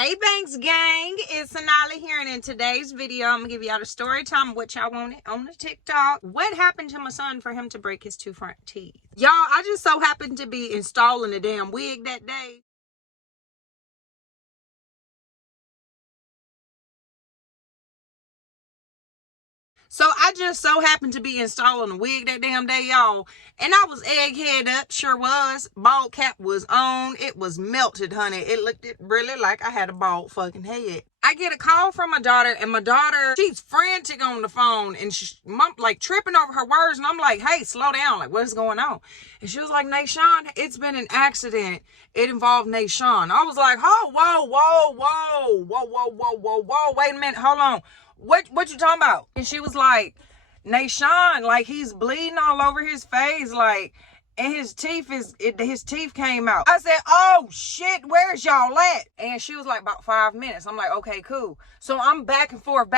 Hey Banks gang, it's Anylah here, and in today's video I'm gonna give y'all the story time what y'all wanted on the TikTok. What happened to my son for him to break his 2 front teeth? Y'all, I just so happened to be installing the damn wig that day. So I just so happened to be installing a wig that damn day, y'all. And I was egghead up, sure was. Bald cap was on. It was melted, honey. It looked really like I had a bald fucking head. I get a call from my daughter, and my daughter, she's frantic on the phone, and she's like tripping over her words. And I'm like, hey, slow down. Like, what's going on? And she was like, Nayshawn, it's been an accident. It involved Nayshawn. I was like, oh, whoa. Wait a minute. Hold on. What you talking about? And she was like, Nayshawn, like he's bleeding all over his face, like, and his teeth came out. I said, oh shit, where's y'all at? And she was like, about 5 minutes. I'm like, okay, cool. So I'm back and forth,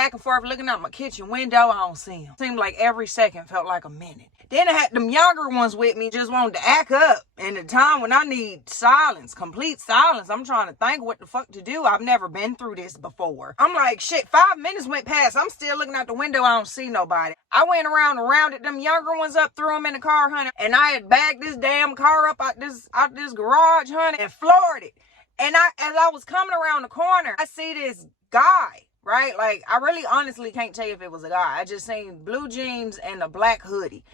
looking out my kitchen window. I don't see him. Seemed like every second felt like a minute. Then I had them younger ones with me, just wanted to act up. And the time when I need silence, complete silence, I'm trying to think what the fuck to do. I've never been through this before. I'm like, shit, 5 minutes went past. I'm still looking out the window. I don't see nobody. I went around and rounded them younger ones up, threw them in the car, honey. And I had bagged this damn car up out this garage, honey, and floored it. And as I was coming around the corner, I see this guy, right? Like, I really honestly can't tell you if it was a guy. I just seen blue jeans and a black hoodie.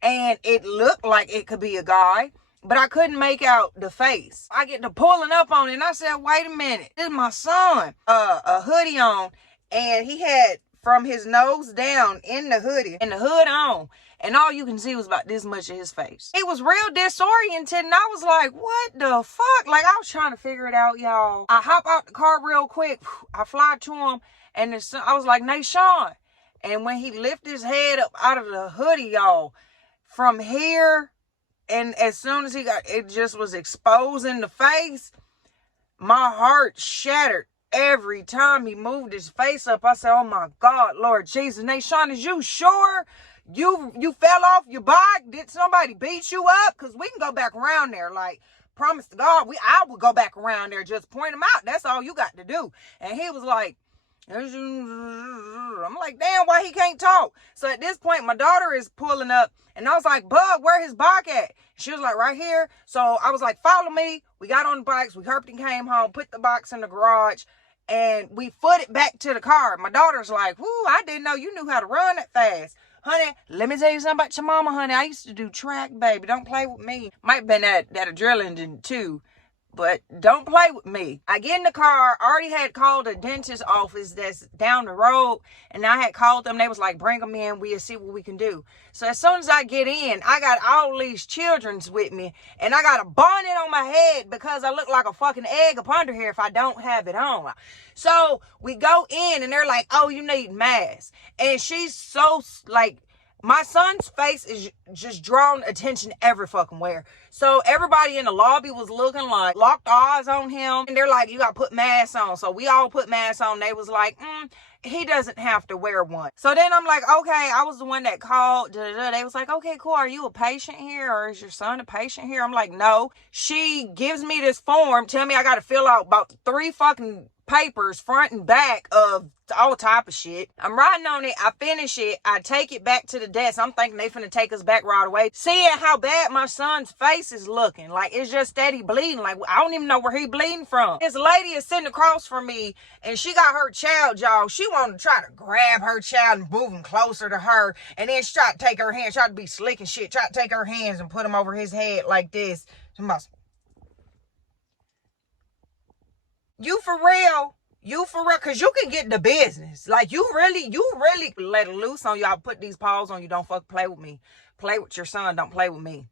And it looked like it could be a guy, but I couldn't make out the face. I get to pulling up on it, and I said, wait a minute. This is my son. A hoodie on, and he had from his nose down in the hoodie and the hood on. And all you can see was about this much of his face. It was real disoriented, and I was like, what the fuck? Like, I was trying to figure it out, y'all. I hop out the car real quick. I fly to him, and I was like, Nayshawn. And when he lifted his head up out of the hoodie, y'all, from here, and as soon as it just was exposing the face, my heart shattered every time he moved his face up. I said, oh my God, Lord Jesus. Nayshawn, is you sure you fell off your bike? Did somebody beat you up? Because we can go back around there. Like, promise to God, I would go back around there. Just point them out. That's all you got to do. And he was like, I'm like, damn, why he can't talk? So at this point, my daughter is pulling up, and I was like, Bug, where his bike at? She was like, right here. So I was like, follow me. We got on the bikes. We herped and came home, put the box in the garage, and we footed back to the car. My daughter's like, whoo, I didn't know you knew how to run that fast. Honey, let me tell you something about your mama, honey. I used to do track, baby. Don't play with me. Might have been that adrenaline too. But don't play with me. I get in the car, already had called a dentist office that's down the road, and I had called them. They was like, bring them in, we'll see what we can do. So as soon as I get in, I got all these children's with me, and I got a bonnet on my head because I look like a fucking egg up under here if I don't have it on. So we go in, and they're like, oh, you need masks. And she's so, like, my son's face is just drawing attention every fucking where. So everybody in the lobby was looking like, locked eyes on him. And they're like, you got to put masks on. So we all put masks on. They was like, he doesn't have to wear one. So then I'm like, okay, I was the one that called. They was like, okay, cool. Are you a patient here, or is your son a patient here? I'm like, no. She gives me this form, tell me I got to fill out about 3 fucking papers front and back of all type of shit. I'm writing on it. I finish it. I take it back to the desk. I'm thinking they finna take us back right away. Seeing how bad my son's face is looking. Like, it's just steady bleeding. Like, I don't even know where he bleeding from. This lady is sitting across from me, and she got her child, y'all. She wanted to try to grab her child and move him closer to her. And then she tried to take her hands, tried to be slick and shit, tried to take her hands and put them over his head like this. You for real? You for real? Because you can get the business. Like, you really let it loose on you. I'll put these paws on you. Don't fuck play with me. Play with your son. Don't play with me.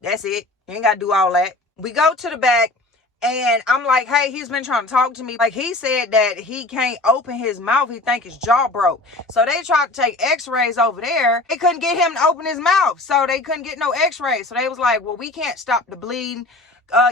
That's it. You ain't got to do all that. We go to the back, and I'm like, hey, he's been trying to talk to me. Like, he said that he can't open his mouth. He think his jaw broke. So they tried to take x-rays over there. They couldn't get him to open his mouth. So they couldn't get no x-rays. So they was like, well, we can't stop the bleeding.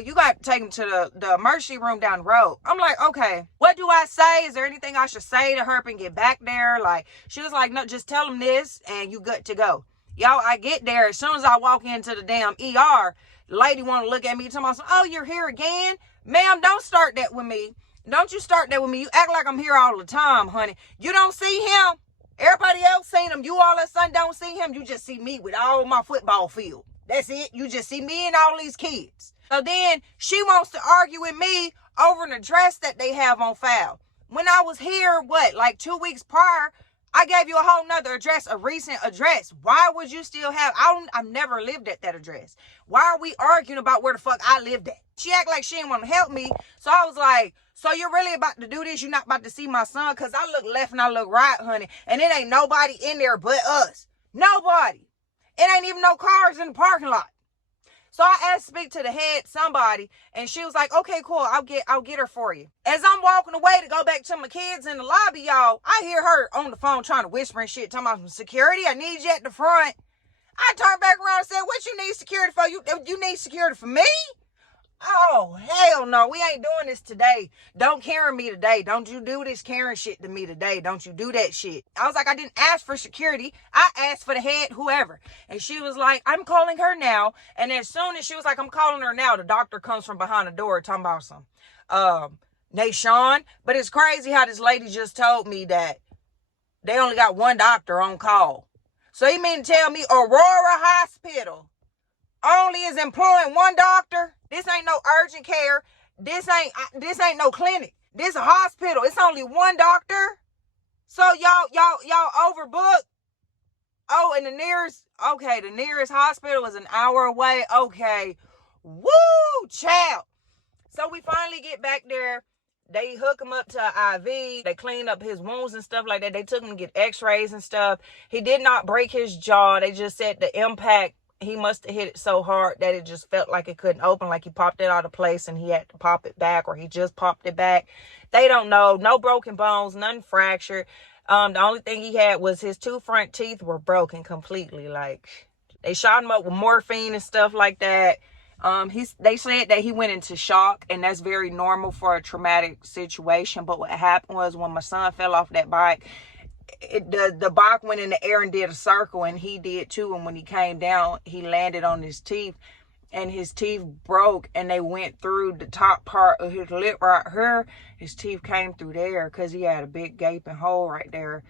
You got to take him to the emergency room down the road. I'm like, okay, what do I say? Is there anything I should say to her and get back there? Like, she was like, no, just tell him this and you good to go. Y'all, I get there. As soon as I walk into the damn ER, the lady want to look at me talking about, oh, you're here again? Ma'am, don't start that with me. Don't you start that with me. You act like I'm here all the time, honey. You don't see him. Everybody else seen him. You all of a sudden don't see him. You just see me with all my football field. That's it. You just see me and all these kids. So then she wants to argue with me over an address that they have on file. When I was here, like 2 weeks prior, I gave you a whole nother address, a recent address. Why would you still have, I've never lived at that address. Why are we arguing about where the fuck I lived at? She act like she didn't want to help me. So I was like, so you're really about to do this? You're not about to see my son? Because I look left and I look right, honey. And it ain't nobody in there but us. Nobody. It ain't even no cars in the parking lot. So I asked to speak to the head, somebody, and she was like, okay, cool, I'll get her for you. As I'm walking away to go back to my kids in the lobby, y'all, I hear her on the phone trying to whisper and shit, talking about security, I need you at the front. I turned back around and said, what you need security for? You need security for me? Oh, hell no, we ain't doing this today. Don't carry me today. Don't you do this carrying shit to me today. Don't you do that shit. I was like, I didn't ask for security. I asked for the head, whoever. And she was like, I'm calling her now. And as soon as she was like, I'm calling her now, the doctor comes from behind the door talking about some Nayshawn. But it's crazy how this lady just told me that they only got one doctor on call. So you mean to tell me Aurora Hospital only is employing one doctor? This ain't no urgent care. This ain't no clinic. This a hospital. It's only one doctor. So y'all overbooked. Oh, and the nearest hospital is an hour away. Okay. Woo, child. So we finally get back there. They hook him up to an IV. They clean up his wounds and stuff like that. They took him to get x-rays and stuff. He did not break his jaw. They just said the impact, he must have hit it so hard that it just felt like it couldn't open, like he popped it out of place and he had to pop it back, or he just popped it back. They don't know. No broken bones, nothing fractured. The only thing he had was his 2 front teeth were broken completely. Like, they shot him up with morphine and stuff like that. They said that he went into shock, and that's very normal for a traumatic situation. But what happened was, when my son fell off that bike, the bike went in the air and did a circle, and he did too. And when he came down, he landed on his teeth, and his teeth broke, and they went through the top part of his lip right here. His teeth came through there because he had a big gaping hole right there.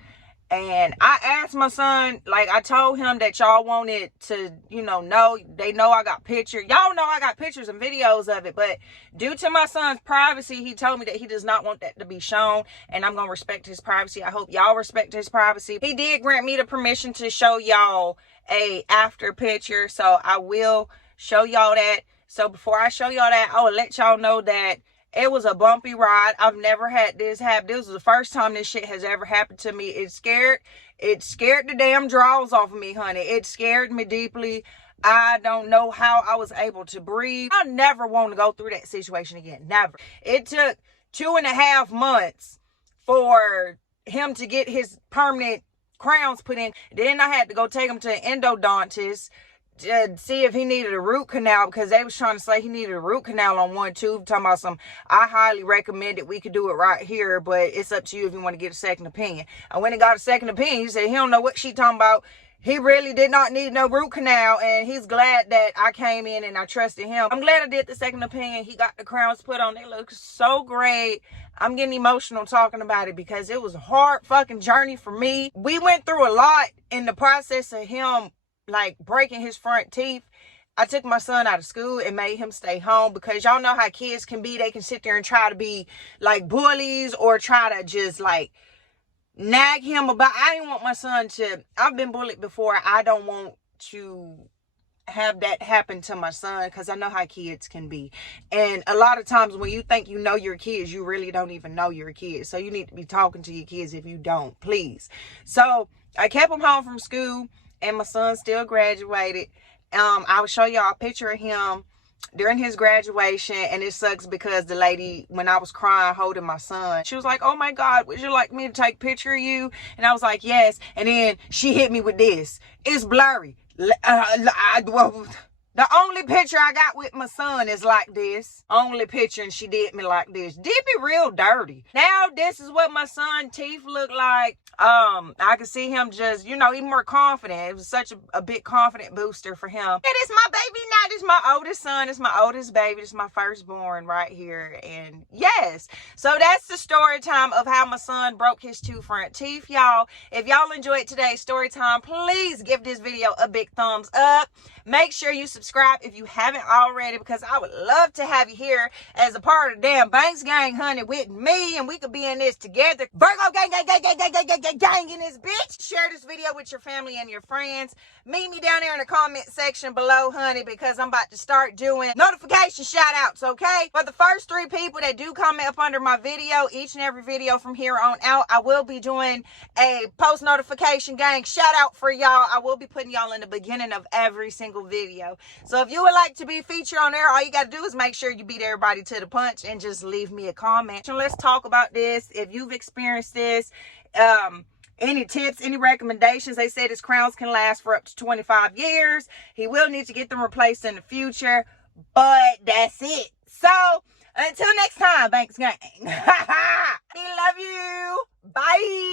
And I asked my son, like, I told him that y'all wanted to, know. They know I got pictures. Y'all know I got pictures and videos of it. But due to my son's privacy, he told me that he does not want that to be shown. And I'm going to respect his privacy. I hope y'all respect his privacy. He did grant me the permission to show y'all a after picture. So I will show y'all that. So before I show y'all that, I will let y'all know that it was a bumpy ride. I've never had this happen. This was the first time this shit has ever happened to me. It scared the damn draws off of me, honey. It scared me deeply. I don't know how I was able to breathe. I never want to go through that situation again. Never. It took 2.5 months for him to get his permanent crowns put in. Then I had to go take him to an endodontist to see if he needed a root canal, because they was trying to say he needed a root canal on one tooth. Talking about some, I highly recommend it. We could do it right here, but it's up to you if you want to get a second opinion. I went and got a second opinion. He said he don't know what she talking about. He really did not need no root canal, and he's glad that I came in and I trusted him. I'm glad I did the second opinion. He got the crowns put on. They look so great. I'm getting emotional talking about it because it was a hard fucking journey for me. We went through a lot in the process of him like breaking his front teeth. I took my son out of school and made him stay home, because y'all know how kids can be. They can sit there and try to be like bullies or try to just like nag him about. I didn't want my son to, I've been bullied before. I don't want to have that happen to my son, because I know how kids can be. And a lot of times when you think you know your kids, you really don't even know your kids. So you need to be talking to your kids if you don't, please. So I kept him home from school, and my son still graduated. I will show y'all a picture of him during his graduation, and it sucks because the lady, when I was crying holding my son, she was like, oh my God, would you like me to take a picture of you? And I was like, yes. And then she hit me with this. It's blurry. The The only picture I got with my son is like this. Only picture, and she did me like this. Did me real dirty. Now this is what my son's teeth look like. I could see him just, you know, even more confident. It was such a big confident booster for him. It is my baby now. This is my oldest son. It's my oldest baby. This is my firstborn right here. And yes, so that's the story time of how my son broke his 2 front teeth, y'all. If y'all enjoyed today's story time, please give this video a big thumbs up. Make sure you subscribe if you haven't already, because I would love to have you here as a part of the damn Banks gang, honey, with me, and we could be in this together. Virgo gang, gang, gang, gang, gang, gang, gang, gang, gang in this bitch. Share this video with your family and your friends. Meet me down there in the comment section below, honey, because I'm about to start doing notification shout outs, okay? For the first 3 people that do comment up under my video, each and every video from here on out, I will be doing a post notification gang shout out for y'all. I will be putting y'all in the beginning of every single video. So if you would like to be featured on there, all you got to do is make sure you beat everybody to the punch and just leave me a comment. So let's talk about this. If you've experienced this, any tips, any recommendations? They said his crowns can last for up to 25 years. He will need to get them replaced in the future, but that's it. So until next time, Banks gang. We love you. Bye.